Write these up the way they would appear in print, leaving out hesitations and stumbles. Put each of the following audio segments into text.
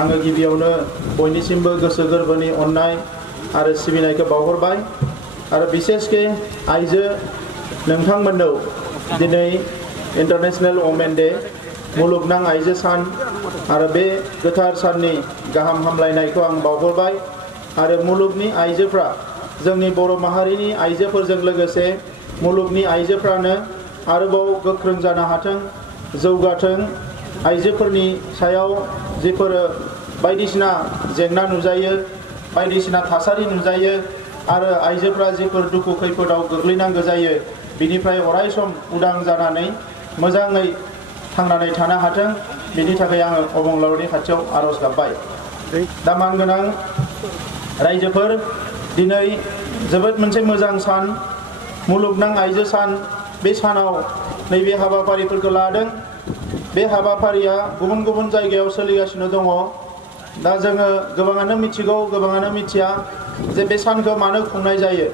आङो गिबियावनो बयनिसिमबो गोसो गोरबोनि अननाय आरो सिबिनायखौ बावहरबाय आरो बिसेसके आइजो नोंथांमोननो दिनै इन्टारनेशनेल वमेन डे मुलुगनां आइजो सान आरो बे गोथार साननि गाहाम हामलायनायखौ आं बावहरबाय आरो मुलुगनि आइजोफ्रा जोंनि बर' माहारिनि आइजोफोरजों लोगोसे मुलुगनि आइजोफ्रानो आरोबाव गोख्रों जानो हाथों जौगाथों आइजोफोरनि सायाव जिफोर बायदिसिना जेंना नुजायो बायदिसिना थासारि नुजायो आरो आइजोफ्रा जिफोर दुखु खैफोदाव गोग्लैनांगौ जायो बिनिफ्राय अराय सम उदां जानानै मोजाङै थांनानै थानो हाथों बिनि थाखाय आङो अबंलावरिनि खाथियाव आर'ज गाबबाय। दा मानगोनां रायजोफोर दिनै जोबोद मोनसे मोजां सान मुलुगनां आइजो सान बे सानाव नैबे हाबाफारिफोरखौ लादों बे हाबाफारिया गुबुन गुबुन जायगायाव सोलिगासिनो दङ। दा जोङो गोबाङानो मिथिगौ गोबाङानो मिथिया जे बे सानखौ मानो खुंनाय जायो।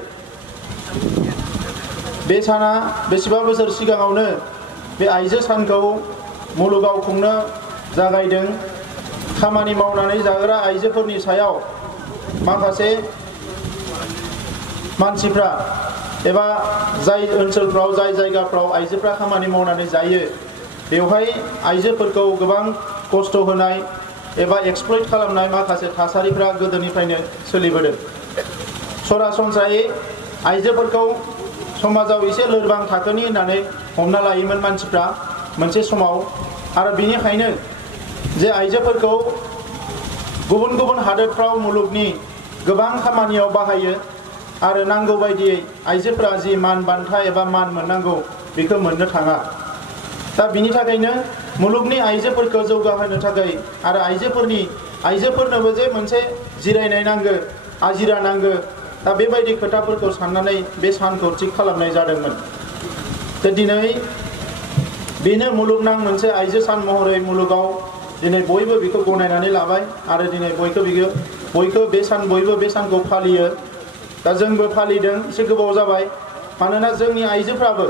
बे साना बेसेबा बोसोर सिगाङावनो बे आइजो सानखौ मुलुगाव खुंनो जागायदों। खामानि मावनानै जाग्रा आइजोफोरनि सायाव माखासे मानसिफ्रा एबा जाय ओनसोलफ्राव जाय जायगाफ्राव आइजोफ्रा खामानि मावनानै जायो बेवहाय आइजोफोरखौ गोबां खस्थ' होनाय एबा एक्सप्लइट खालामनाय माखासे थासारिफ्रा गोदोनिफ्रायनो सोलिबोदों। सरासनस्रायै आइजोफोरखौ समाजाव एसे लोरबां थाखोनि होननानै हमना लायोमोन मानसिफ्रा मोनसे समाव आरो बिनिखायनो जे आइजोफोरखौ गुबुन गुबुन हादोरफ्राव मुलुगनि गोबां खामानियाव बाहायो आरो नांगौ बायदियै आइजोफोरा जि मान बान्था एबा मान मोननांगौ बेखौ मोननो थाङा। दा बिनि थाखायनो मुलुगनि आइजोफोरखौ जौगाहोनो थाखाय आरो आइजोफोरनोबो जे मोनसे जिरायनाय नांगौ आजिरा नांगौ दा बेबायदि खोथाफोरखौ साननानै बे सानखौ थिग खालामनाय जादोंमोन। दा दिनै बेनो मुलुगनां मोनसे आइजो सान महरै मुलुगाव दिनै बयबो बेखौ गनायनानै लाबाय आरो दिनै बयबो बे सानखौ फालियो। दा जोंबो फालिदों एसे गोबाव जाबाय मानोना जोंनि आइजोफ्राबो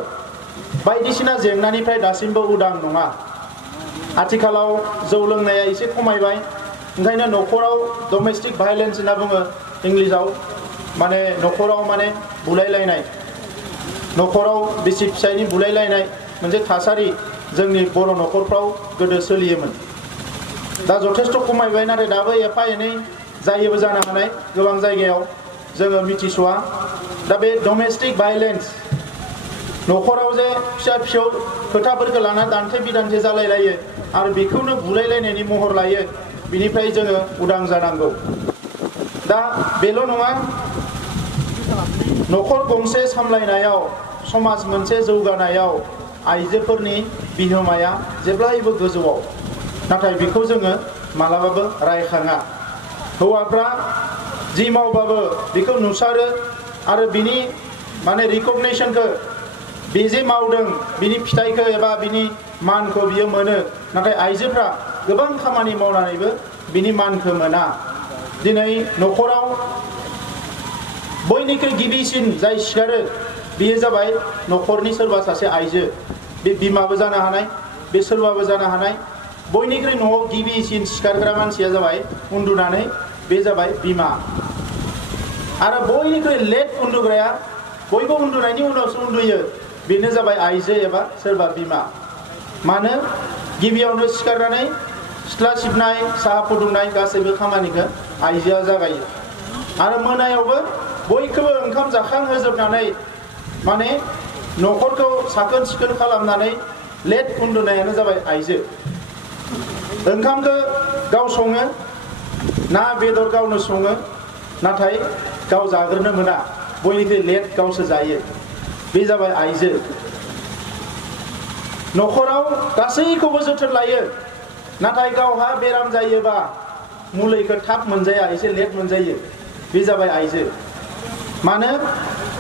बायदिसिना जेंनानिफ्राय दासिमबो उदां नङा। आथिखालाव जौ लोंनाया एसे खमायबाय ओंखायनो न'खराव डमेस्टिक भायलेन्स होनना बुङो इंलिसाव माने न'खराव माने बुलायलायनाय न'खराव बिसि फिसायनि बुलायलायनाय मोनसे थासारि जोंनि बर' न'खरफ्राव गोदो सोलियोमोन। दा जथेस्थ' खमायबाय नाथाय दाबो एफा एनै जायोबो जानो हानाय गोबां जायगायाव जोङो मिथिस'वा। दा बे डमेस्टिक भायलेन्स न'खराव जे फिसा फिसौ खोथाफोरखौ लाना दान्थे बिदान्थे जालायलायो आरो बेखौनो बुलायलायनायनि महर लायो बिनिफ्राय जोङो उदां जानांगौ। दा बेल' नङा न'खर गंसे सामलायनायाव समाज मोनसे जौगानायाव आइजोफोरनि बिहोमाया जेब्लायबो गोजौआव नाथाय बेखौ जोङो मालाबाबो रायखाङा। हौवाफ्रा जि मावबाबो बेखौ नुसारो आरो बिनि माने रिकगनिसनखौ बे जे मावदों बिनि फिथाइखौ एबा बिनि मानखौ बियो मोनो नाथाय आइजोफ्रा गोबां खामानि मावनानैबो बिनि मानखौ मोना। दिनै न'खराव बयनिख्रुइ गिबिसिन जाय सिखारो बेयो जाबाय न'खरनि सोरबा सासे आइजो बे बिमाबो जानो हानाय बे सोरबाबो जानो हानाय बयनिख्रुइ न'आव गिबिसिन सिखारग्रा मानसिया जाबाय उन्दुनानै बे जाबाय बिमा आरो बयनिख्रुइ लेट उन्दुग्राया बयबो उन्दुनायनि उनावसो उन्दुयो बेनो जाबाय आइजो एबा सोरबा बिमा। मानो गिबियावनो सिखारनानै सिथ्ला सिबनाय साहा फुदुंनाय गासैबो खामानिखौ आइजोआ जागायो आरो मोनायावबो बयखौबो ओंखाम जाखांहोजोबनानै माने न'खरखौ साखोन सिखोन खालामनानै लेट उन्दुनायानो जाबाय आइजो। ओंखामखौ गाव सङो ना बेदर गावनो सङो नाथाय गाव जाग्रोनो मोना बयनिख्रुइ लेट गावसो जायो बे जाबाय आइजो। न'खराव गासैखौबो जोथोन लायो नाथाय गावहा बेराम जायोबा मुलिखौ थाब मोनजाया एसे लेट मोनजायो बे जाबाय आइजो। मानो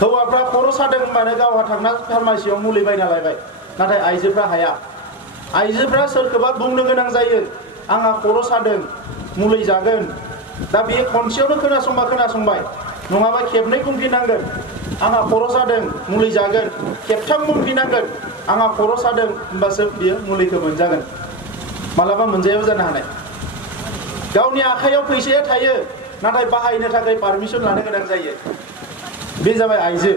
हौवाफ्रा खर' सादों होनबानो गावहा थांना फार्मासियाव मुलि बायना लायबाय नाथाय आइजोफ्रा हाया। आइजोफ्रा सोरखौबा बुंनो गोनां जायो आंहा खर' सादों मुलि जागोन दा बे खनसेयावनो खोनासंबाय नङाबा खेबनै बुंफिननांगोन आंहा खर' सादों मुलि जागोन खेबथाम बुंफिननांगोन आंहा खर' सादों होनबासो बियो मुलिखौ मोनजागोन मालाबा मोनजायाबो जानो हानाय। गावनि आखायाव फैसाया थायो नाथाय बाहायनो थाखाय पारमिसन लानो गोनां जायो। बे जाबाय आइजो।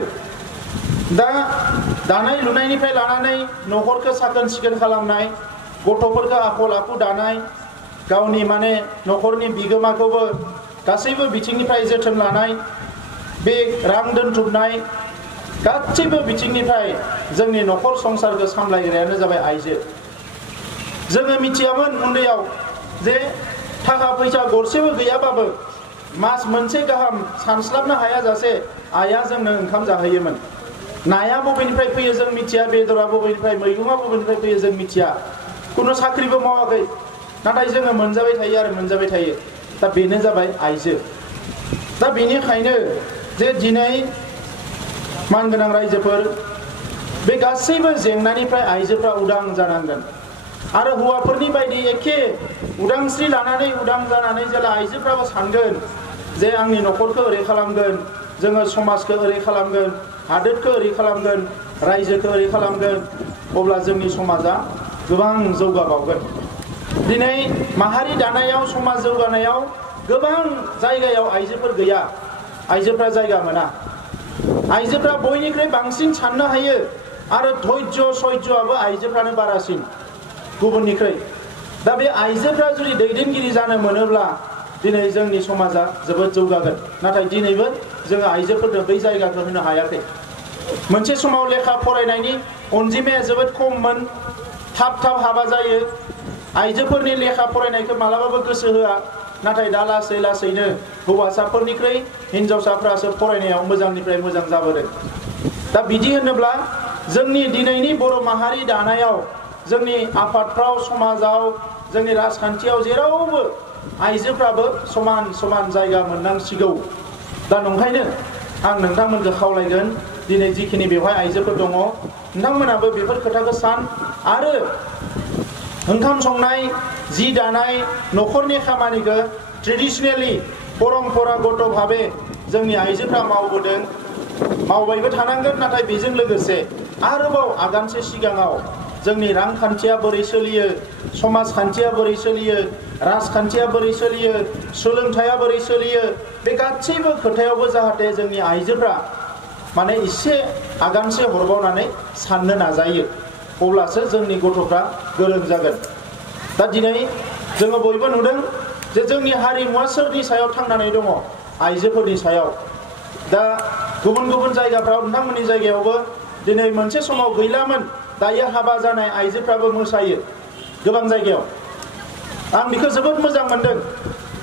दा दानाय लुनायनिफ्राय लानानै न'खरखौ साखोन सिखोन खालामनाय, गथ'फोरखौ आखल आखु दानाय, गावनि माने न'खरनि बिगोमाखौबो गासैबो बिथिंनिफ्राय जोथोन लानाय, बे रां दोनथुमनाय, गासैबो बिथिंनिफ्राय जोंनि न'खर संसारखौ सामलायग्रायानो जाबाय आइजो। जोङो मिथियामोन उन्दैयाव जे थाखा फैसा गरसेबो गैयाबाबो मास मोनसे गाहाम सानस्लाबनो हायाजासे आइया जोंनो ओंखाम जाहोयोमोन। नाया बबेनिफ्राय फैयो जों मिथिया, बेदरा बबेनिफ्राय, मैगङा बबेनिफ्राय फैयो जों मिथिया, खुनु साख्रिबो मावाखै, नाथाय जोङो मोनजाबाय थायो आरो मोनजाबाय थायो। दा बेनो जाबाय आइजो। दा बेनिखायनो जे दिनै मानगोनां रायजोफोर, बे गासैबो जेंनानिफ्राय आइजोफ्रा उदां जानांगोन आरो हौवाफोरनि बायदि एखे उदांस्रि लानानै उदां जानानै जेला आइजोफ्राबो सानगोन जे आंनि न'खरखौ ओरै खालामगोन, जोङो समाजखौ ओरै खालामगोन, हादोरखौ ओरै खालामगोन, रायजोखौ ओरै खालामगोन, अब्ला जोंनि समाजा गोबां जौगाबावगोन। दिनै माहारि दानायाव, समाज जौगानायाव गोबां जायगायाव आइजोफोर गैया, आइजोफ्रा जायगा मोना। आइजोफ्रा बयनिख्रुइ बांसिन साननो हायो आरो धैर्य सैज्यआबो आइजोफ्रानो बारासिन गुबुननिख्रुइ। दा बे आइजोफ्रा जुदि दैदेनगिरि जानो मोनोब्ला दिनै जोंनि समाजा जोबोद जौगागोन। नाथाय दिनैबो जोङो आइजोफोरनो बै जायगाखौ होनो हायाखै। मोनसे समाव लेखा फरायनायनि अनजिमाया जोबोद खममोन, थाब थाब हाबा जायो, आइजोफोरनि लेखा फरायनायखौ मालाबाबो गोसो होआ। नाथाय दा लासै लासैनो हौवासाफोरनिख्रुइ हिनजावसाफ्रासो फरायनायाव मोजांनिफ्राय मोजां जाबोदों। दा बिदि होनोब्ला जोंनि दिनैनि बर' माहारि दानायाव, जोंनि आफादफ्राव, समाजाव, जोंनि राजखान्थियाव जेरावबो आइजोफ्राबो समान समान जायगा मोननांसिगौ। दा नंखायनो आं नोंथांमोनखौ खावलायगोन, दिनै जिखिनि बेवहाय आइजोफोर दङ, नोंथांमोनाबो बेफोर खोथाखौ सान आरो ओंखाम संनाय, जि दानाय, न'खरनि खामानिखौ ट्रेडिसनेलि परम्परागत भाबे जोंनि आइजोफ्रा मावबोदों, मावबायबो थानांगोन। नाथाय बेजों लोगोसे आरोबाव आगानसे सिगाङाव जोंनि रांखान्थिया बोरै सोलियो, समाजखान्थिया बोरै सोलियो, राजखान्थिया बोरै सोलियो, सोलोंथाइया बोरै सोलियो, बे गासैबो खोथायावबो जाहाथे जोंनि आइजोफ्रा माने एसे आगानसे हरबावनानै साननो नाजायो, अब्लासो जोंनि गथ'फ्रा गोरों जागोन। दा दिनै जोङो बयबो नुदों जे जोंनि हारिमुवा सोरनि सायाव थांनानै दङ? आइजोफोरनि सायाव। दा गुबुन गुबुन जायगाफ्राव, नोंथांमोननि जायगायावबो दिनै मोनसे समाव गैलामोन, दायो हाबा जानाय आइजोफ्राबो मोसायो गोबां जायगायाव। आं बेखौ जोबोद मोजां मोनदों।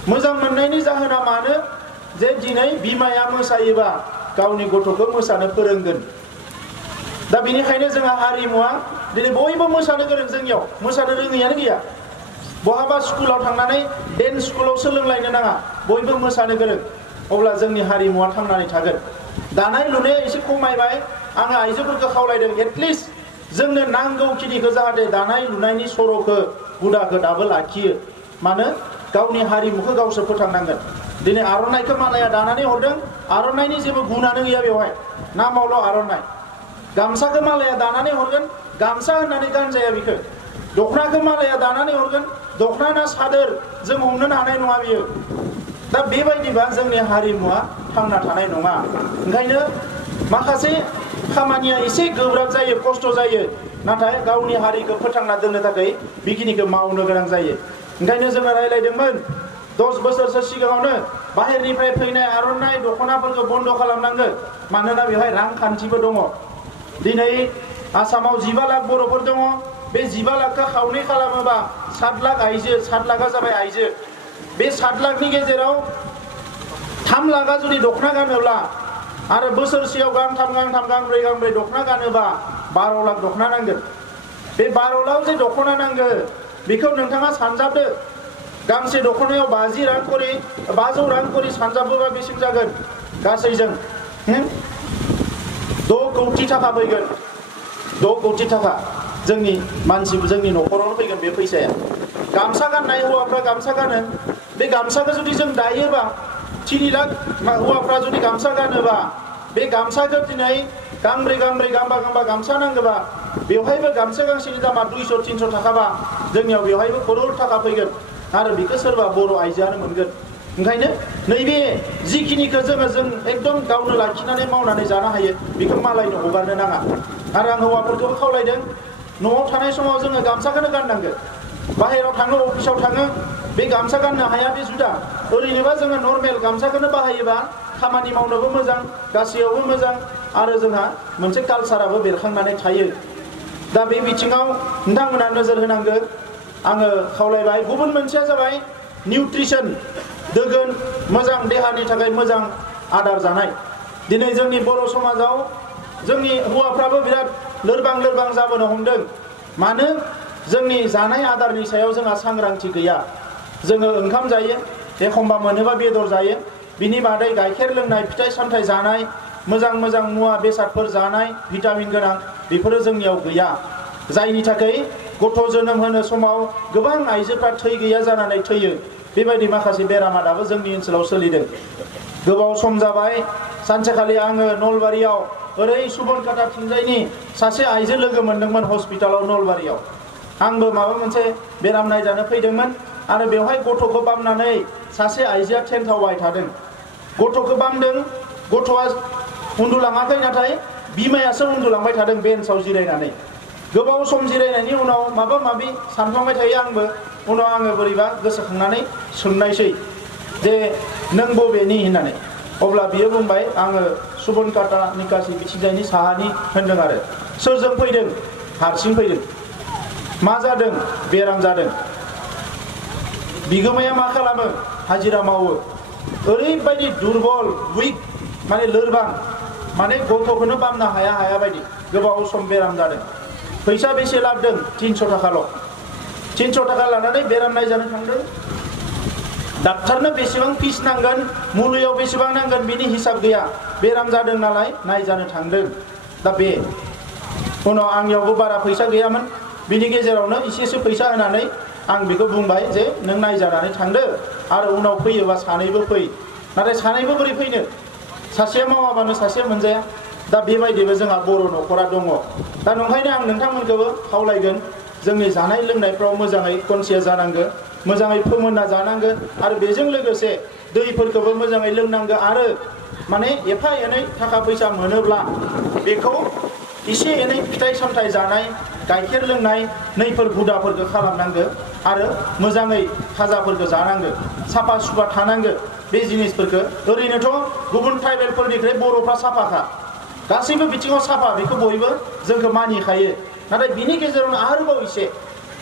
मोजां मोननायनि जाहोना मानो? जे दिनै बिमाया मोसायोबा गावनि गथ'खौ मोसानो फोरोंगोन। दा बेनिखायनो जोंहा हारिमुवा दिनै बयबो मोसानो गोरों। जोंनियाव मोसानो रोङैयानो गैया। बहाबा स्कुलाव थांनानै डेन्स स्कुलाव सोलोंलायनो नाङा, बयबो मोसानो गोरों। अब्ला जोंनि हारिमुवा थांनानै थागोन। दानाय लुनाया एसे खमायबाय। आङो आइजोफोरखौ खावलायदों, एटलिस्ट जोंनो नांगौखिनिखौ जाहाथे दानाय लुनायनि सर'खौ, हुदाखौ दाबो लाखियो। मानो? गावनि हारिमुखौ गावसोर फोथांनांगोन। दिनै आर'नाइखौ मालाया दानानै हरदों, आर'नाइनि जेबो गुनानो गैया बेवहाय, नामावल' आर'नाइ। गामसाखौ मालाया दानानै हरगोन, गामसा होननानै गानजाया बेखौ। दख'नाखौ मालाया दानानै हरगोन, दख'ना ना सादोर जों हमनो हानाय नङा बियो। दा बेबायदिबा जोंनि हारिमुवा थांना थानाय नङा। ओंखायनो माखासे खामानिया एसे गोब्राब जायो, खस्थ' जायो, नाथाय गावनि हारिखौ फोथांना दोननो थाखाय बेखिनिखौ मावनो गोनां जायो। ओंखायनो जोङो रायज्लायदोंमोन 10 बोसोरसो सिगाङावनो बाहेरनिफ्राय फैनाय आर'नाइ दख'नाफोरखौ बन्द' खालामनांगौ। मानोना बेवहाय रांखान्थिबो दङ। दिनै आसामाव 12 लाख बर'फोर दङ। बे 12 लाखखौ खावनै खालामोबा 7 लाख आइजो, 7 लाखा जाबाय आइजो। बे 7 लाखनि गेजेराव 3 लाखा जुदि दख'ना गानोब्ला आरो बोसोरसेयाव गांथाम गांब्रै दख'ना गानोबा 12 लाख दख'ना नांगोन। बे 12 लाख जे दख'ना नांगौ, बेखौ नोंथाङा सानजाबदो। गांसे दख'नायाव 50 रां करि, 500 रां करि सानजाबोबा बेसेबां जागोन? गासैजों 6 कौटि थाखा फैगोन। 6 कौटि थाखा जोंनि मानसि, जोंनि न'खरावनो फैगोन बे फैसाया। गामसा गाननाय हौवाफ्रा गामसा गानो, बे गामसाखौ जुदि जों दायोबा 3 लाख हौवाफ्रा जुदि गामसा गानोबा, बे गामसाखौ दिनै गांब्रै गांबा गामसा नांगौबा बेवहायबो गामसा गांसेनि दामा 200-300 थाखाबा जोंनियाव बेवहायबो करोड़ थाखा फैगोन। आरो बेखौ सोरबा बर' आइजोआनो मोनगोन। ओंखायनो नैबे जिखिनिखौ जों एकदम गावनो लाखिनानै मावनानै जानो हायो बेखौ मालायनो हगारनो नाङा। आरो आं हौवाफोरखौबो खावलायदों न'आव थानाय समाव जोङो गामसाखौनो गाननांगोन। बाहेरायाव थाङो अफिसाव थाङो बे गामसा गाननो हाया बे जुदा। ओरैनोबा जोङो नर्मेल गामसाखौनो बाहायोबा खामानि मावनोबो मोजां, गासैयावबो मोजां आरो जोंहा मोनसे कालसाराबो बेरखांनानै थायो। दा बे बिथिङाव नोंथांमोना नोजोर होनांगौ आङो खावलायबाय। गुबुन मोनसेया जाबाय निउट्रिसन, दोगोन मोजां देहानि थाखाय मोजां आदार जानाय। दिनै जोंनि बर' समाजाव जोंनि हौवाफ्राबो बिराद लोरबां जाबोनो हमदों। मानो? जोंनि जानाय आदारनि सायाव जोंहा सांग्रांथि गैया। जोङो ओंखाम जायो, एखमबा मोनोबा बेदर जायो, बिनि बादै गाइखेर लोंनाय, फिथाइ सामथाइ जानाय, मोजां मुवा बेसादफोर जानाय भिटामिन गोनां बेफोरो जोंनियाव गैया। जायनि थाखाय गथ' जोनोम होनो समाव गोबां आइजोफ्रा थै गैया जानानै थैयो। बेबायदि माखासे बेरामा दाबो जोंनि ओनसोलाव सोलिदों। गोबाव सम जाबाय। सानसेखालि आङो नलबारियाव ओरै सुबनखाता थिंजायनि सासे आइजो लोगो मोनदोंमोन हस्पिटालाव नलबारियाव। आंबो माबा मोनसे बेराम नायजानो फैदोंमोन आरो बेवहाय गथ'खौ बामनानै सासे आइजोआ थेन्थावबाय थादों। गथ'खौ बामदों, गथ'आ उन्दुलाङाखै, नाथाय बिमायासो उन्दुलांबाय थादों बेन्सआव जिरायनानै। गोबाव सम जिरायनायनि उनाव माबा माबि सानफ्लांबाय थायो आंबो। उनाव आङो बोरैबा गोसोखांनानै सोंनायसै जे नों बबेनि होननानै। अब्ला बियो बुंबाय आङो सुबनखाता निकासि बिथिंजायनि साहानि होनदों आरो। सोरजों फैदों? हारसिं फैदों। मा जादों? बेराम जादों। बिगोमाया मा खालामो? हाजिरा मावो। ओरैबायदि दुरबल, उइक, माने लोरबां, माने गथ'खौनो बामनो हाया बायदि गोबाव सम बेराम जादों। फैसा बेसे लाबोदों? 300 थाखाल'। 300 थाखा लानानै बेराम नायजानो थांदों। डाक्टारनो बेसेबां फिस नांगोन, मुलियाव बेसेबां नांगोन बिनि हिसाब गैया। बेराम जादों नालाय नायजानो थांदों। दा बे उनाव आंनियावबो बारा फैसा गैयामोन। बिनि गेजेरावनो एसेसो फैसा होनानै आं बेखौ बुंबाय जे नों नायजानानै थांदो आरो उनाव फैयोबा सानैबो फै। नाथाय सानैबो बोरै फैनो? सासेया मावाबानो सासेया मोनजाया। दा बेबायदिबो जोंहा बर' न'खरा दङ। दा नंखायनो आं नोंथांमोनखौबो खावलायगोन जोंनि जानाय लोंनायफ्राव मोजाङै कनसियास जानांगौ, मोजाङै फोमोनना जानांगौ आरो बेजों लोगोसे दैफोरखौबो मोजाङै लोंनांगौ। आरो माने एफा एनै थाखा फैसा मोनोब्ला बेखौ एसे एनै फिथाइ सामथाइ जानाय, गाइखेर लोंनाय नैफोर हुदाफोरखौ खालामनांगौ आरो मोजाङै खाजाफोरखौ जानांगौ, साफा सुफा थानांगौ बे जिनिसफोरखौ। ओरैनोथ' गुबुन ट्राइबेलफोरनिफ्राय बर'फ्रा साफाखा, गासैबो बिथिङाव साफा, बेखौ बयबो जोंखौ मानिखायो। नाथाय बिनि गेजेरावनो आरोबाव एसे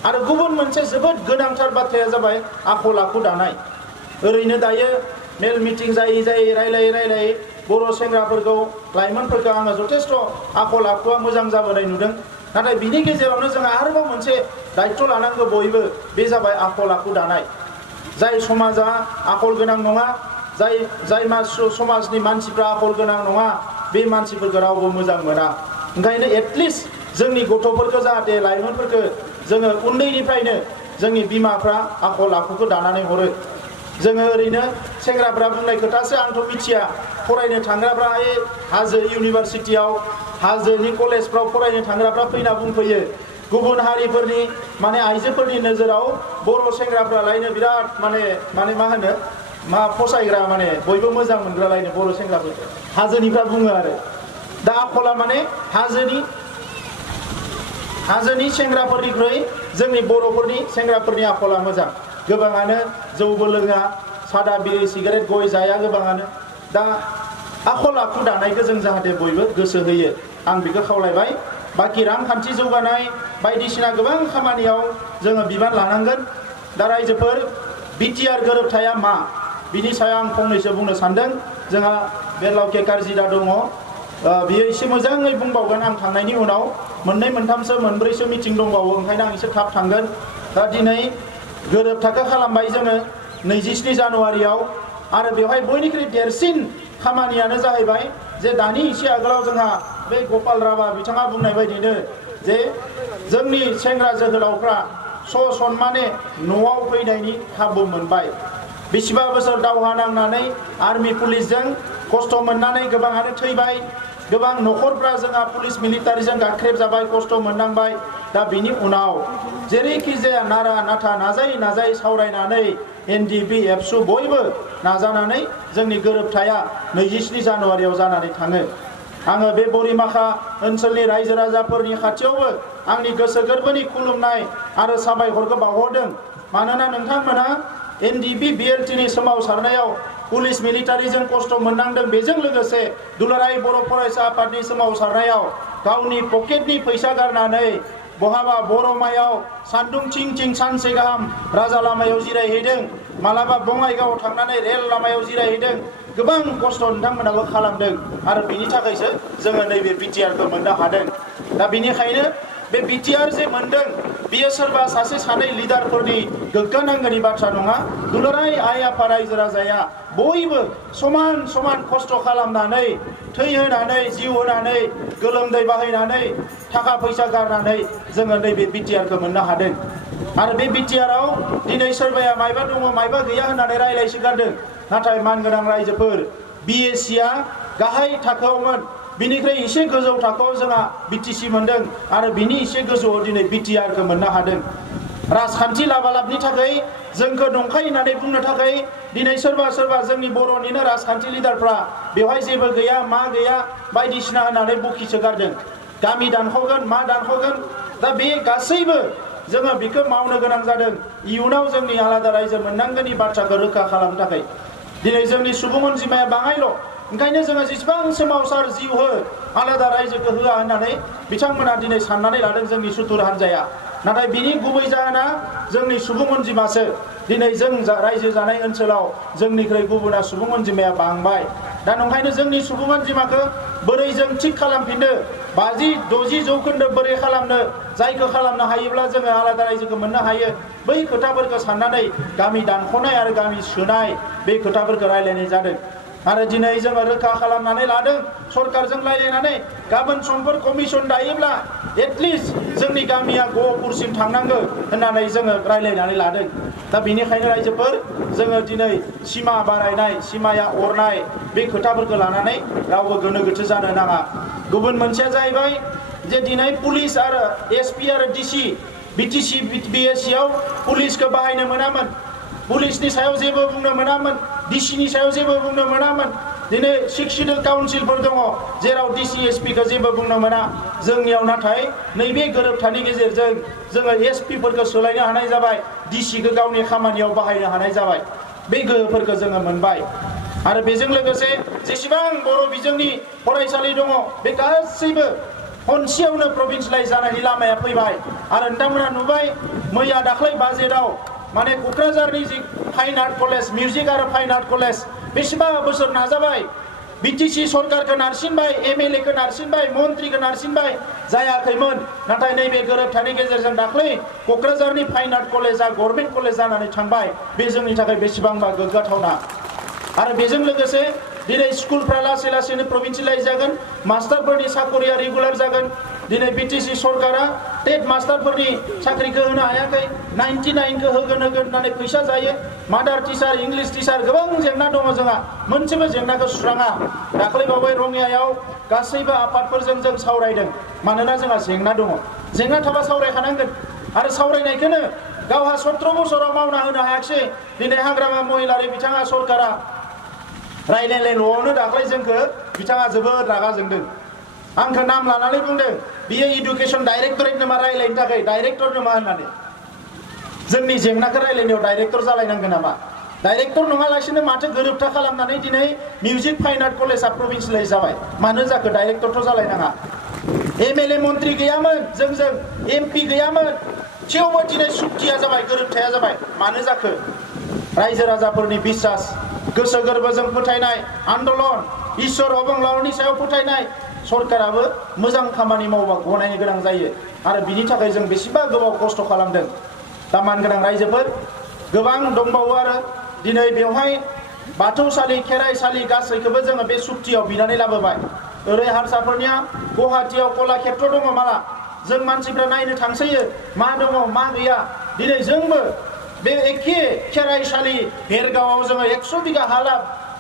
आरो गुबुन मोनसे जोबोद गोनांथार बाथ्राया जाबाय आखल आखु दानाय। ओरैनो दायो मेल मिटिं जायै रायलायै बर' सेंग्राफोरखौ, लाइमोनफोरखौ आङो जथेस्थ' आखल आखुआ मोजां जाबोनाय नुदों। नाथाय बिनि गेजेरावनो जोंहा आरोबाव मोनसे दायित्व लानांगौ बयबो, बे जाबाय आखल आखु दानाय। जाय समाजा आखल गोनां नङा, जाय समाजनि मानसिफ्रा आखल गोनां नङा, बे मानसिफोरखौ रावबो मोजां मोना। ओंखायनो एटलिस्ट जोंनि गथ'फोरखौ, जाहाथे लाइमोनफोरखौ जोङो उन्दैनिफ्रायनो जोंनि बिमाफ्रा आखल आखुखौ दानानै हरो। जोङो ओरैनो सेंग्राफ्रा बुंनाय खोथासो, आंथ' मिथिया, फरायनो थांग्राफ्रा हाजो इउनिभारसिटियाव, हाजोनि कलेजफ्राव फरायनो थांग्राफ्रा फैना बुंफैयो गुबुन हारिफोरनि माने आइजोफोरनि नोजोराव बर' सेंग्राफ्रालायनो बिराद माने मा फसायग्रा, माने बयबो मोजां मोनग्रालायनो बर' सेंग्राफोरखौ हाजोनिफ्रा बुङो आरो। दा आखला माने हाजोनि सेंग्राफोरनिख्रुइ जोंनि बर'फोरनि सेंग्राफोरनि आखला मोजां। गोबाङानो जौबो लोङा, सादा बिरि सिगारेट गय जाया गोबाङानो। दा आखल आखु दानायखौ जों जाहाथे बयबो गोसो होयो, आं बेखौ खावलायबाय। बाखि रांखान्थि जौगानाय बायदिसिना गोबां खामानियाव जोङो बिबान लानांगोन। दा रायजोफोर, बिटिआर गोरोबथाया मा, बिनि सायाव आं फंनैसो बुंनो सानदों। जोंहा बेरलाव कारजिदा दङ, बियो एसे मोजाङै बुंबावगोन आं थांनायनि उनाव। मोननै मोनथामसो मोनब्रैसो मिटिं दंबावो, ओंखायनो आं एसे थाब थांगोन। दा दिनै गोरोबथाखौ खालामबाय जोङो 27 जानुवारियाव, आरो बेवहाय बयनिख्रुइ देरसिन खामानियानो जाहैबाय जे दानि एसे आगोलाव जोंहा बे गपाल राभा बिथाङा बुंनाय बायदिनो जे जोंनि सेंग्रा जोहोलावफ्रा ससनमाने न'आव फैनायनि खाबु मोनबाय। बेसेबा बोसोर दावहा नांनानै आर्मि पुलिसजों खस्थ' मोननानै गोबाङानो थैबाय, गोबां न'खरफ्रा जोंहा पुलिस मिलिटारिजों गाख्रेब जाबाय, खस्थ' मोननांबाय। दा बिनि उनाव जेरैखि जाया नारा नाथा नाजायै सावरायनानै NDP एबसु बयबो नाजानानै जोंनि गोरोबथाया 27 जानुवारियाव जानानै थाङो। आङो बे बोरिमाखा ओनसोलनि रायजो राजाफोरनि खाथियावबो आंनि गोसो गोरबोनि खुलुमनाय आरो साबायखरखौ बावहरदों। मानोना नोंथांमोना NDP BLTनि सोमावसारनायाव पुलिस मिलिटारिजों खस्थ' मोननांदों। बेजों लोगोसे दुलाराय बर' फरायसा आफादनि सोमावसारनायाव गावनि पकेटनि फैसा गारनानै बहाबा बरमायाव सान्दुं थिं थिं सानसे गाहाम राजा लामायाव जिरायहैदों, मालाबा बङाइगावआव थांनानै रेल लामायाव जिरायहैदों। गोबां खस्थ' नोंथांमोनाबो खालामदों आरो बिनि थाखायसो जोङो नैबे बिटिआरखौ मोननो हादों। दा बिनिखायनो बे बिटिआर जे मोनदों बियो सोरबा सासे सानै लिडारफोरनि गोग्गानांगौनि बाथ्रा नङा। दुलाराय आइ आफा रायजो राजाया बयबो समान समान खस्थ' खालामनानै थै होनानै जिउ होनानै गोलोमदै बाहायनानै थाखा फैसा गारनानै जोङो नैबे बिटिआरखौ मोननो हादों। आरो बे बिटिआराव दिनै सोरबाया मायबा दङ मायबा गैया होननानै रायलायसोगारदों। नाथाय मानगोनां रायजोफोर BSCआ गाहाय थाखोआवमोन, बिनिफ्राय एसे गोजौ थाखोआव जोंहा BTC मोनदों आरो बिनि एसे गोजौआव दिनै बिटिआरखौ मोननो हादों। राजखान्थि लाबालाबनि थाखाय जोंखौ नंखाय होननानै बुंनो थाखाय दिनै सोरबा जोंनि बर'निनो राजखान्थि लिडारफ्रा बेवहाय जेबो गैया मा गैया बायदिसिना होननानै बखिसोगारदों। गामि दानख'गोन मा दानख'गोन। दा बे गासैबो जोङो बेखौ मावनो गोनां जादों इयुनाव जोंनि आलादा रायजो मोननांगौनि बाथ्राखौ रोखा खालामनो थाखाय। दिनै जोंनि सुबुं अनजिमाया बाङायल', ओंखायनो जोङो जेसेबां सोमावसार जिउ हो आलादा रायजोखौ होआ होननानै बिथांमोना दिनै साननानै लादों जोंनि सुथुर हान्जाया। नाथाय बिनि गुबै जाहोना जोंनि सुबुं अनजिमासो। दिनै जों रायजो जानाय ओनसोलाव जोंनिख्रुइ गुबुना सुबुं अनजिमाया बांबाय। दा नंखायनो जोंनि सुबुं अनजिमाखौ बोरै जों थिग खालामफिननो, 50-60 जौखोन्दो बोरै खालामनो, जायखौ खालामनो हायोब्ला जोङो आलादा रायजोखौ मोननो हायो, बै खोथाफोरखौ साननानै गामि दानख'नाय आरो गामि सोनाय बे खोथाफोरखौ रायलायनाय जादों। आरो दिनै जोङो रोखा खालामनानै लादों सरकारजों रायलायनानै गाबोन समफोर कमिसन दायोब्ला एटलिस्ट जोंनि गामिया गहपुरसिम थांनांगौ होननानै जोङो रायलायनानै लादों। दा बेनिखायनो रायजोफोर जोङो दिनै सिमा बारायनाय, सिमाया अरनाय बे खोथाफोरखौ लानानै रावबो गोनो गोथो जानो नाङा। गुबुन मोनसेया जाहैबाय जे दिनै पुलिस आरो SP आरो DC BTC BSCआव पुलिसखौ बाहायनो मोनामोन, पुलिसनि सायाव जेबो बुंनो मोनामोन, DCनि सायाव जेबो बुंनो मोनामोन। दिनै 6 सिडिउल काउन्सिलफोर दङ जेराव DC SPखौ जेबो बुंनो मोना। जोंनियाव नाथाय नैबे गोरोबथानि गेजेरजों जोङो SPफोरखौ सोलायनो हानाय जाबाय, DCखौ गावनि खामानियाव बाहायनो हानाय जाबाय। बे गोहोफोरखौ जोङो मोनबाय। आरो बेजों लोगोसे जेसेबां बर' बिजोंनि फरायसालि दङ बे गासैबो खनसेयावनो प्रभिन्सियेलाइज जानायनि लामाया फैबाय। आरो नोंथांमोना नुबाय मैया दाख्लै बाजेटआव माने क'क्राझारनि जि फाइन आर्ट कलेज, मिउजिक आरो फाइन आर्ट कलेज बेसेबा बोसोर नाजाबाय, BTC सरकारखौ नारसिनबाय, MLAखौ नारसिनबाय, मन्त्रिखौ नारसिनबाय, जायाखैमोन। नाथाय नैबे गोरोबथानि गेजेरजों दाख्लै क'क्राझारनि फाइन आर्ट कलेजआ गभर्नमेन्ट कलेज जानानै थांबाय। बे जोंनि थाखाय बेसेबांबा गोग्गाथावना। आरो बेजों लोगोसे दिनै स्कुलफ्रा लासै लासैनो प्रभिन्सियेलाइज जागोन, मास्टारफोरनि साकरिया रेगुलार जागोन। दिनै BTC सरकारा टेट मास्टारफोरनि साख्रिखौ होनो हायाखै, 99खौ होगोन होननानै फैसा जायो। मादार टिचार, इंलिश टिचार गोबां जेंना दङ जोंहा, मोनसेबो जेंनाखौ सुस्राङा। दाख्लै बावै रङियायाव गासैबो आफादफोरजों जों सावरायदों, मानोना जोंहा जेंना दङ। जेंना थाबा सावरायखानांगोन। आरो सावरायनायखौनो गावहा 17 बोसोराव मावना होनो हायाखिसै। दिनै हाग्रामा महिलारि बिथाङा सरकारा रायलायनायल'आवनो दाख्लै जोंखौ बिथाङा जोबोद रागा जोंदों। आंखौ नाम लानानै बुंदों बियो इडुकेसन डाइरेक्टरेट नामा रायलायनो थाखाय, डाइरेक्टर नामा होननानै। जोंनि जेंनाखौ रायलायनायाव डाइरेक्टर जालायनांगोन नामा? डाइरेक्टर नङालासिनो माथो गोरोबथा खालामनानै दिनै मिउजिक फाइन आर्ट कलेजआ प्रभिन्सियेलाइज जाबाय। मानो जाखो? डाइरेक्टरथ' जालायनाङा। MLA मन्त्रि गैयामोन जोंजों, MP गैयामोन, थेवबो दिनै सुक्तिया जाबाय, गोरोबथाया जाबाय। मानो जाखो? रायजो राजाफोरनि बिसास, गोसो गोरबोजों फोथायनाय, आन्दलन, इसोर अबंलावरनि सायाव फोथायनाय। सरकाराबो मोजां खामानि मावबा गनायनो गोनां जायो। आरो बिनि थाखाय जों बेसेबा गोबाव खस्थ' खालामदों। दा मानगोनां रायजोफोर गोबां दंबावो। आरो दिनै बेवहाय बाथौसालि, खेराइसालि गासैखौबो जोङो बे सुक्तियाव बिनानै लाबोबाय। ओरै हारसाफोरनिया गुवाहाटियाव कलाक्षेत्र दङ माला, जों मानसिफ्रा नायनो थांसैयो मा दङ मा गैया। दिनै जोंबो बे एखे खेराइसालि भेरगावआव जोङो 100 बिगा हा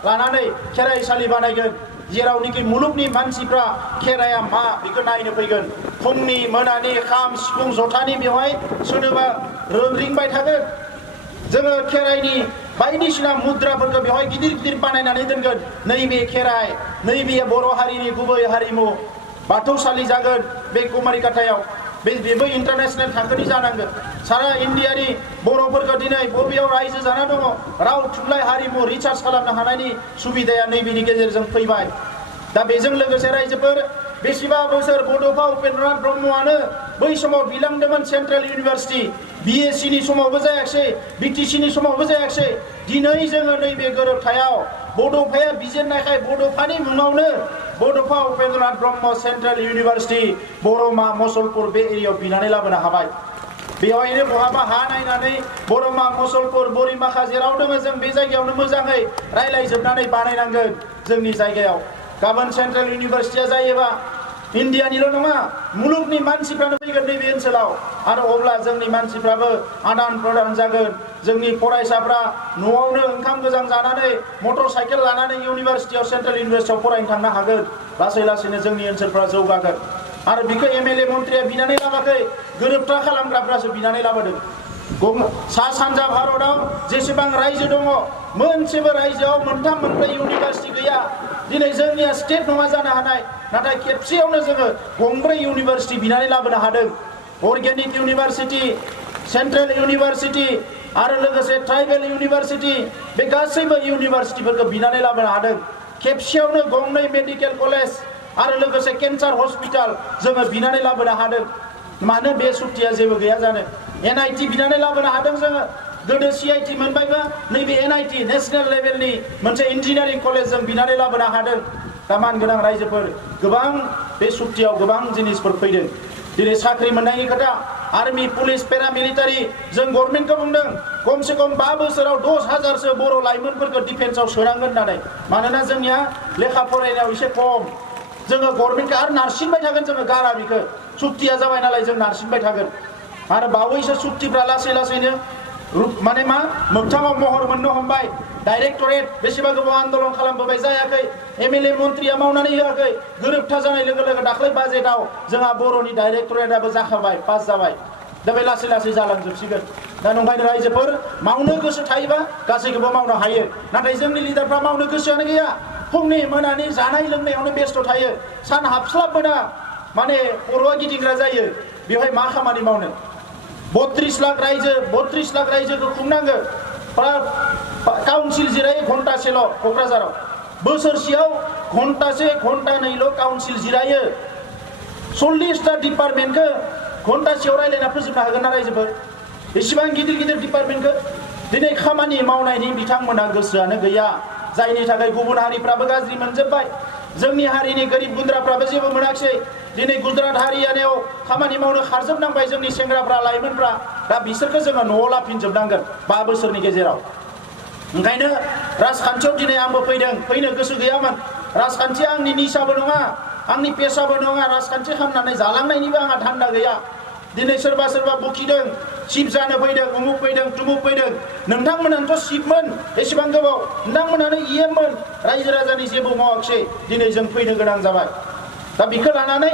लानानै खेराइसालि बानायगोन, जेरावनोखि मुलुगनि मानसिफ्रा खेराइया मा बेखौ नायनो फैगोन। फुंनि मोनानि खाम सिफुं जथानि बेवहाय सोदोबा रिंबाय थागोन जोङो खेराइनि बायदिसिना मुद्राफोरखौ बेवहाय गिदिर गिदिर बानायनानै दोनगोन नैबे खेराइ नैबे बर' हारिनि गुबै हारिमु बाथौसालि जागोन बे कुमारिकाटायाव बेबो इन्टारनेशनेल थाखोनि जानांगोन सारा इन्डियानि बर'फोरखौ दिनै बबेयाव रायजो जाना दङ राव थुनलाइ हारिमु रिसार्च खालामनो हानायनि सुबिदाया नैबेनि गेजेरजों फैबाय दा बेजों लोगोसे रायजोफोर बेसेबा बोसोर बड'फा उपेन्द्रनाथ ब्रह्मआनो बै समाव बिलांदोंमोन सेन्ट्रेल इउनिभारसिटि BSc नि समावबो जायाखिसै BTC नि समावबो जायाखिसै दिनै जोङो नैबे गोरोबथायाव बड'फाया बिजिरनायखाय बड'फानि मुङावनो बड'फा उपेन्द्रनाथ ब्रह्म सेन्ट्रेल इउनिभारसिटि बर'मा मसलपुर बे एरियायाव बिनानै लाबोनो हाबाय बेवहायनो बहाबा हा नायनानै बर'मा मसलपुर बोरिमाखा जेराव दङ जों बे जायगायावनो मोजाङै रायलायजोबनानै बानायनांगोन जोंनि जायगायाव गाबोन सेन्ट्रेल इउनिभारसिटिया जायोबा इन्डियानिल' नङा मुलुगनि मानसिफ्रानो फैगोन नैबे ओनसोलाव आरो अब्ला जोंनि मानसिफ्राबो आदान प्रदान जागोन जोंनि फरायसाफ्रा न'आवनो ओंखाम गोजां जानानै मटर साइकेल लानानै इउनिभारसिटियाव सेन्ट्रेल इउनिभारसिटियाव फरायनो थांनो हागोन लासै लासैनो जोंनि ओनसोलफ्रा जौगागोन आरो बिखौ MLA मन्थ्रिया बिनानै लाबाखै गोरोबथा खालामग्राफ्रासो बिनानै लाबोदों सा सानजा भारतआव जेसेबां रायजो दङ मोनसेबो रायजोआव मोनथाम मोनब्रै इउनिभारसिटि गैया दिनै जोंनिया स्टेट नङा जानो हानाय नाथाय खेबसेयावनो जोङो गंब्रै इउनिभारसिटि बिनानै लाबोनो हादों अर्गेनिक इउनिभारसिटि सेन्ट्रेल इउनिभारसिटि आरो लोगोसे ट्राइबेल इउनिभारसिटि बे गासैबो इउनिभारसिटिफोरखौ बिनानै लाबोनो हादों खेबसेयावनो गंनै मेडिकेल कलेज आरो लोगोसे केन्सार हस्पिटाल जोङो बिनानै लाबोनो हादों मानो बे सुक्तिया जेबो गैया जानो NIT बिनानै लाबोनो हादों जोङो गोदो CIT मोनबायबा नैबे NIT नेशनेल लेभेलनि मोनसे इन्जिनियारिं कलेज जों बिनानै लाबोनो हादों दा मानगोनां रायजोफोर गोबां बे सुक्तियाव गोबां जिनिसफोर फैदों दिनै साख्रि मोननायनि खोथा आर्मि पुलिस पेरामिलिटारि जों गभर्नमेन्टखौ बुंदों खमसे खम 5 बोसोराव 10,000सो बर' लाइमोनफोरखौ डिफेन्सआव सोनांगोन होननानै मानोना जोंनिया लेखा फरायनायाव एसे खम जोङो गभर्नमेन्टखौ आरो नारसिनबाय थागोन जोङो गारा बिखौ सुक्तिया जाबाय नालाय जों नारसिनबाय थागोन आरो बावैसो सुक्तिफ्रा लासै लासैनो माने मा मोगथाङाव महर मोननो हमबाय डाइरेक्टरेट बेसेबा गोबाव आन्दोलन खालामबोबाय जायाखै MLA मन्थ्रिया मावनानै होआखै गोरोबथा जानाय लोगो लोगो दाख्लै बाजेटआव जोंहा बर'नि डाइरेक्टरेटआबो जाखाबाय पास जाबाय दा बे लासै लासै जालांजोबसिगोन दा नंखायनो रायजोफोर मावनो गोसो थायोबा गासैखौबो मावनो हायो नाथाय जोंनि लिडारफ्रा मावनो गोसोआनो गैया फुंनि मोनानि जानाय लोंनायावनो बेस्थ' थायो सान हाबस्लाबबोना माने खर'आ गिदिंग्रा जायो बेवहाय मा खामानि मावनो 32 लाख रायजोखौ खुंनांगो काउन्सिल जिरायो घन्टासेल' क'क्राझाराव बोसोरसेयाव घन्टानैल' काउन्सिल जिरायो 40टा डिपार्टमेन्टखौ घन्टासेयाव रायलायना फोजोबनो हागोन ना रायजोफोर एसेबां गिदिर गिदिर डिपार्टमेन्टखौ दिनै खामानि मावनायनि बिथांमोना गोसोआनो गैया जायनि थाखाय गुबुन हारिफ्राबो गाज्रि मोनजोब्बाय जोंनि हारिनि गोरिब गुन्द्राफ्राबो जेबो मोनाखिसै दिनै गुजरात हारियानायाव खामानि मावनो खारजोबनांबाय जोंनि सेंग्राफ्रा लाइमोनफ्रा दा बिसोरखौ जोङो न'आव लाफिनजोबनांगोन 5 बोसोरनि गेजेराव ओंखायनो राजखान्थियाव दिनै आंबो फैनो गोसो गैयामोन राजखान्थिया आंनि निसाबो नङा आंनि पेसाबो नङा राजखान्थि खालामनानै जालांनायनिबो आंहा धान्दा गैया दिनै सोरबा बुखिदों सिप जानो फैदों उमुक फैदों तुमुक फैदों नोंथांमोनानोथ' सिपमोन एसेबां गोबाव नोंथांमोनानो EMमोन रायजो राजानि जेबो मावाखिसै दिनै जों फैनो गोनां जाबाय दा बिखौ लानानै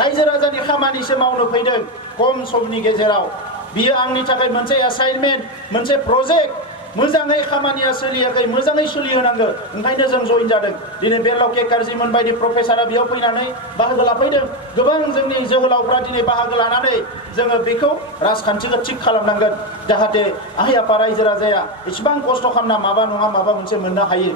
रायजो राजानि खामानिसो मावनो फैदों खम समनि गेजेराव बियो आंनि थाखाय मोनसे एसाइनमेन्ट मोनसे प्रजेक्ट मोजाङै खामानिया सोलियाखै मोजाङै सोलिहोनांगौ ओंखायनो जों जइन जादों दिनै बेरलाव केकारजिमोन बायदि प्रफेसारा बेयाव फैनानै बाहागो लाफैदों गोबां जोंनि जोहोलावफ्रा दिनै बाहागो लानानै जोङो बेखौ राजखान्थिखौ थिग खालामनांगोन जाहाथे आइ आफा रायजो राजाया एसेबां खस्थ' खालामना माबा नङा माबा मोनसे मोननो हायो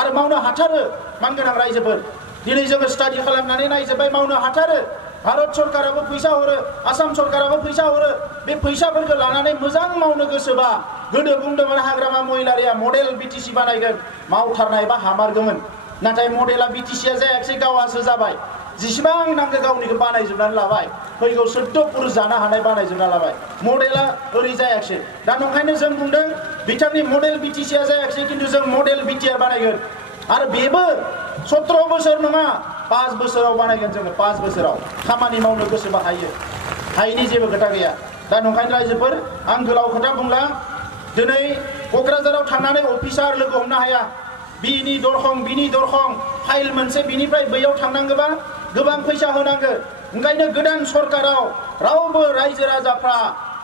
आरो मावनो हाथारो मानगोनां रायजोफोर दिनै जोङो स्टाडि खालामनानै नायजोब्बाय मावनो हाथारो भारत सरकाराबो फैसा हरो आसाम सरकाराबो फैसा हरो बे फैसाफोरखौ लानानै मोजां मावनो गोसोबा गोदो बुंदोंमोन हाग्रामा महिलारिया मडेल BTC बानायगोन मावथारनायबा हामारगौमोन नाथाय मडेला BTCया जायाखिसै गावासो जाबाय जेसेबां नांगौ गावनिखौ बानायजोबनानै लाबाय फैगौ 14 पुरुष जानो हानाय बानायजोबना लाबाय मडेला ओरै जायाखिसै दा नंखायनो जों बुंदों बिथांनि मडेल BTCया जायाखिसै खिन्थु जों मडेल BTR बानायगोन आरो बेबो 17 बोसोर नङा 5 बोसोराव बानायगोन जोङो 5 बोसोराव खामानि मावनो गोसोबा हायिनि जेबो खोथा गैया दा नंखायनो रायजोफोर आं गोलाव खोथा बुंला दिनै क'क्राझाराव थांनानै अफिसार लोगो हमनो हाया बिनि दरखं फाइल मोनसे बिनिफ्राय बैयाव थांनांगौबा गोबां फैसा होनांगौ ओंखायनो गोदान सरकाराव रावबो रायजो राजाफ्रा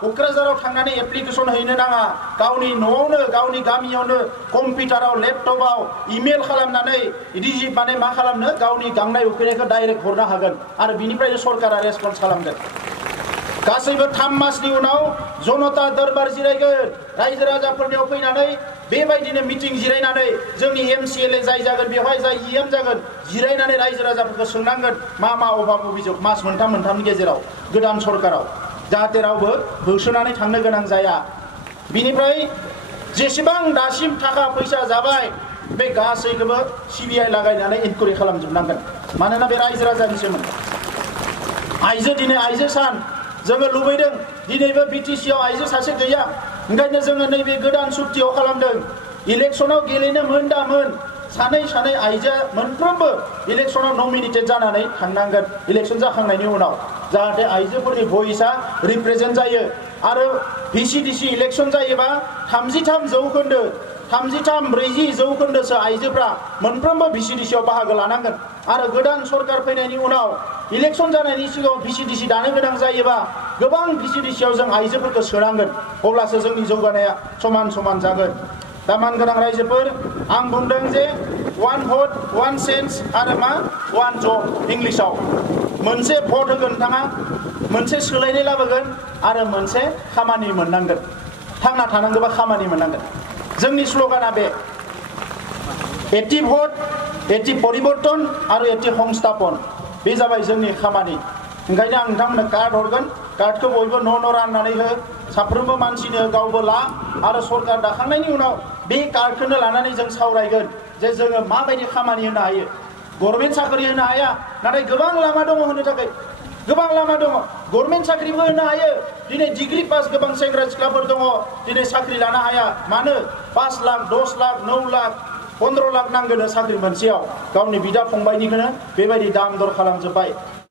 क'क्राझाराव थांनानै एप्लिकेसन हैनो नाङा गावनि न'आवनो गावनि गामियावनो कम्पिउटाराव लेपटपाव इमेल खालामनानै रिसिभ माने मा खालामनो गावनि गांनाय उखैनायखौ डाइरेक्ट हरनो हागोन आरो बिनिफ्रायनो सरकारा रेसपन्स खालामगोन गासैबो 3 मासनि उनाव जनता दरबार जिरायगोन रायजो राजाफोरनियाव फैनानै बेबायदिनो मिटिं जिरायनानै जोंनि एमसिएलए जाय जागोन बेवहाय जाय इएम जागोन जिरायनानै रायजो राजाफोरखौ सोंनांगोन मा मा अभाब अभियोग मास मोनथामनि गेजेराव गोदान सरकाराव जाहाथे रावबो होसोनानै थांनो गोनां जाया बिनिफ्राय जेसेबां दासिम थाखा फैसा जाबाय बे गासैखौबो सिबिआइ लागायनानै इनकुवारि खालामजोबनांगोन मानोना बे रायजो राजानिसोमोन आइजो दिनै आइजो सान जोङो लुबैदों दिनैबो बिटिसिआव आइजो सासे गैया ओंखायनो जोङो नैबे गोदान सुक्तियाव खालामदों इलेक्सनाव गेलेनो मोनदामोन सानै सानै आइजोआ मोनफ्रोमबो इलेक्सनाव नमिनेटेड जानानै थांनांगोन इलेक्सन जाखांनायनि उनाव जाहाथे आइजोफोरनि भइसआ रिप्रेजेन्ट जायो आरो भिसिडिसि इलेक्सन जायोबा 33-40 जौखोन्दोसो आइजोफ्रा मोनफ्रोमबो भिसिडिसिआव बाहागो लानांगोन आरो गोदान सरकार फैनायनि उनाव इलेक्सन जानायनि सिगाङाव भिसिडिसि दानो गोनां जायोबा गोबां भिसिडिसिआव जों आइजोफोरखौ सोनांगोन अब्लासो जोंनि जौगानाया समान समान जागोन दा मानगोनां रायजोफोर आं बुंदों जे 1 भट 1 सेन्स आरो मा 1 जब इंलिसाव मोनसे भट होगोन नोंथाङा मोनसे सोलायनाय लाबोगोन आरो मोनसे खामानि मोननांगोन थांना थानांगौबा खामानि मोननांगोन जोंनि स्ल'गाना बे 80 भट 80 परिबर्तन आरो 80 संस्थापन बे जाबाय जोंनि खामानि ओंखायनो आं नोंथांमोननो कार्ड हरगोन कार्डखौ बयबो न' राननानै हो साफ्रोमबो मानसिनो गावबो ला आरो सरकार दाखांनायनि उनाव बे कार्डखौनो लानानै जों सावरायगोन जे जोङो माबायदि खामानि होनो हायो गभर्नमेन्ट साख्रि होनो हाया नाथाय गोबां लामा दङ होनो थाखाय गोबां लामा दङ गभर्नमेन्ट साख्रिबो होनो हायो दिनै डिग्री पास गोबां सेंग्रा सिख्लाफोर दङ दिनै साख्रि लानो हाया मानो 5 लाख 10 लाख 9 लाख 15 लाख नांगोन साख्रि मोनसेयाव गावनि बिदा फंबायनिखौनो बेबायदि दाम दर खालामजोब्बाय